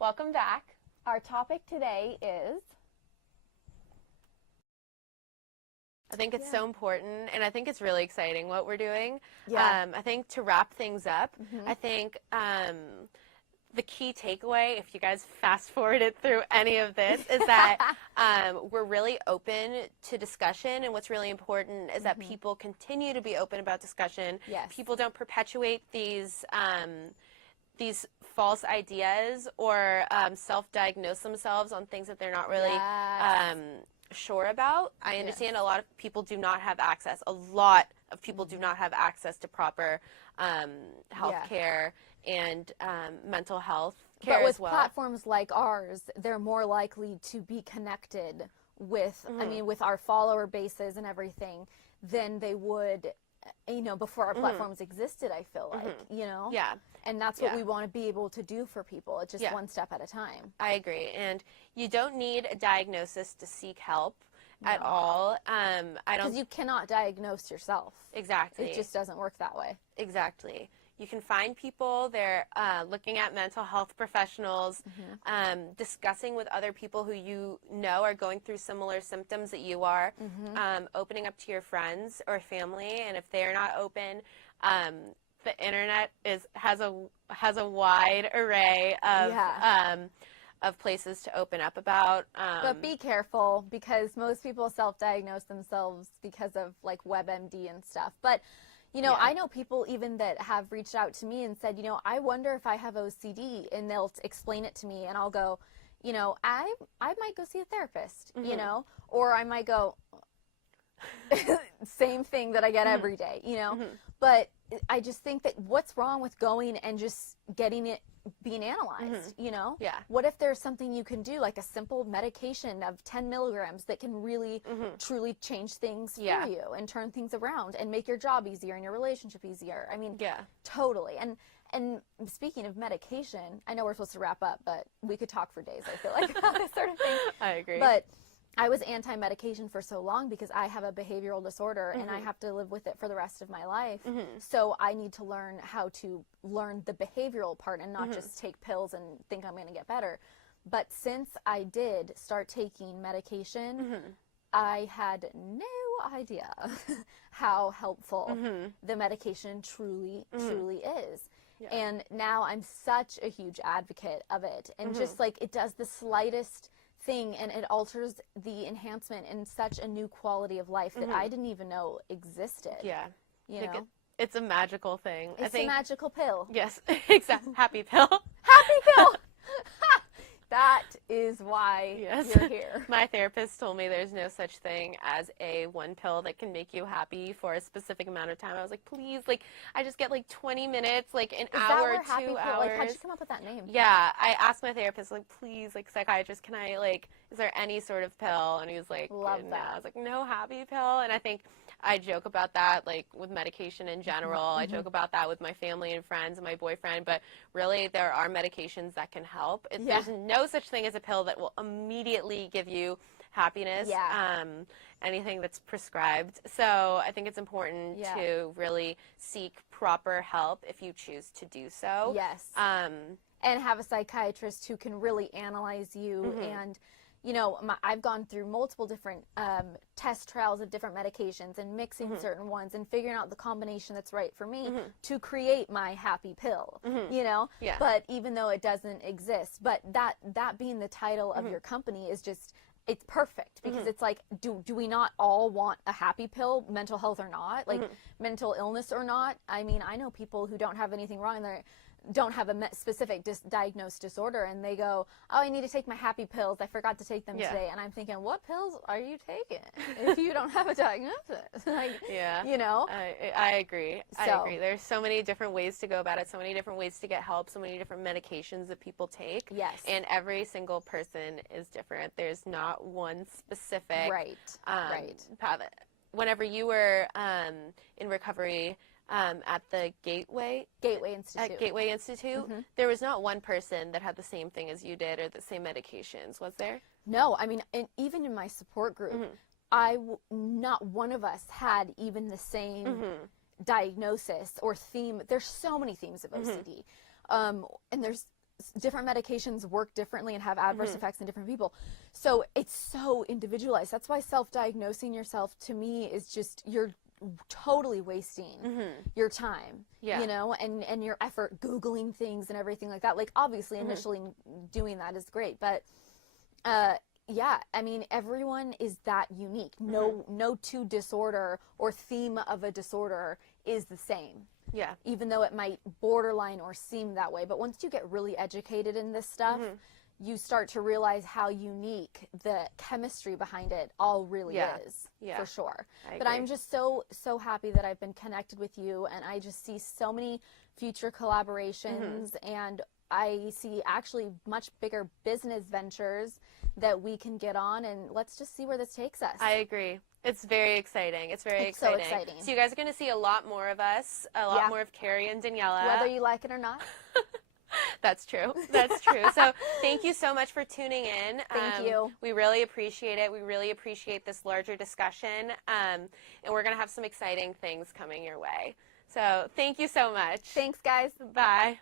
Welcome back. Our topic today is... I think it's so important, and I think it's really exciting what we're doing. Yeah. I think to wrap things up, I think the key takeaway, if you guys fast forwarded through any of this, is that we're really open to discussion, and what's really important is that people continue to be open about discussion. Yes. People don't perpetuate these false ideas or self-diagnose themselves on things that they're not really sure about. I understand a lot of people do not have access. A lot of people do not have access to proper health care and mental health care as well. But with platforms like ours, they're more likely to be connected with, I mean, with our follower bases and everything than they would, you know, before our platforms existed, I feel like, you know? Yeah. And that's what we want to be able to do for people. It's just one step at a time. I agree. And you don't need a diagnosis to seek help at all. I don't... Because you cannot diagnose yourself. Exactly. It just doesn't work that way. Exactly. You can find people, they're looking at mental health professionals, discussing with other people who you know are going through similar symptoms that you are, opening up to your friends or family, and if they're not open, the internet has a wide array of places to open up about. But be careful, because most people self-diagnose themselves because of like WebMD and stuff. But you know, I know people even that have reached out to me and said, you know, I wonder if I have OCD, and they'll explain it to me, and I'll go, you know, I might go see a therapist, you know, or I might go, same thing that I get every day, you know, but I just think that what's wrong with going and just getting it being analyzed, you know? Yeah. What if there's something you can do, like a simple medication of 10 milligrams that can really, truly change things for you and turn things around and make your job easier and your relationship easier? I mean, totally. And speaking of medication, I know we're supposed to wrap up, but we could talk for days, I feel like, about this sort of thing. I agree. But I was anti-medication for so long because I have a behavioral disorder and I have to live with it for the rest of my life. So I need to learn how to learn the behavioral part and not just take pills and think I'm going to get better. But since I did start taking medication, I had no idea how helpful the medication truly is. Yeah. And now I'm such a huge advocate of it. And just like it does the slightest thing, and it alters the enhancement in such a new quality of life that I didn't even know existed. Yeah. You know? It's a magical thing. It's a magical pill. Yes, exactly. Happy pill. Happy pill! That is why you're here. My therapist told me there's no such thing as a one pill that can make you happy for a specific amount of time. I was like, please, like, I just get like 20 minutes, like an hour, 2 hours. Like, how'd you come up with that name? Yeah, I asked my therapist, like, please, like, psychiatrist, can I, like, is there any sort of pill? And he was like, love no. that. I was like, no happy pill. And I think I joke about that, like, with medication in general. I joke about that with my family and friends and my boyfriend. But really, there are medications that can help. There's no such thing as a pill that will immediately give you happiness. Anything that's prescribed. So I think it's important to really seek proper help if you choose to do so. Yes. And have a psychiatrist who can really analyze you and, you know, I've gone through multiple different test trials of different medications and mixing certain ones and figuring out the combination that's right for me to create my happy pill, you know? Yeah. But even though it doesn't exist, but that being the title of your company is just, it's perfect because it's like, do we not all want a happy pill, mental health or not, like mental illness or not? I mean, I know people who don't have anything wrong and they don't have a specific diagnosed disorder, and they go, oh, I need to take my happy pills. I forgot to take them today. And I'm thinking, what pills are you taking if you don't have a diagnosis? Like, you know? I agree. I agree. There's so many different ways to go about it, so many different ways to get help, so many different medications that people take. Yes. And every single person is different. There's not one specific path. Whenever you were in recovery, at the Gateway Institute, there was not one person that had the same thing as you did or the same medications, was there? No, I mean, even in my support group, not one of us had even the same diagnosis or theme. There's so many themes of OCD, and there's different medications work differently and have adverse effects in different people. So it's so individualized. That's why self-diagnosing yourself, to me, is just, you're totally wasting your time, you know, and your effort Googling things and everything like that. Like, obviously, initially doing that is great, but yeah, I mean, everyone is that unique. No two disorder or theme of a disorder is the same. Yeah. Even though it might borderline or seem that way. But once you get really educated in this stuff, you start to realize how unique the chemistry behind it all really is, for sure. But I'm just so happy that I've been connected with you, and I just see so many future collaborations, and I see actually much bigger business ventures that we can get on, and let's just see where this takes us. I agree. It's very exciting. It's very exciting. exciting. So exciting. So you guys are going to see a lot more of us, a lot more of Carrie and Daniela. Whether you like it or not. That's true. That's true. So thank you so much for tuning in. Thank you. We really appreciate it. We really appreciate this larger discussion. And we're going to have some exciting things coming your way. So thank you so much. Thanks, guys. Bye.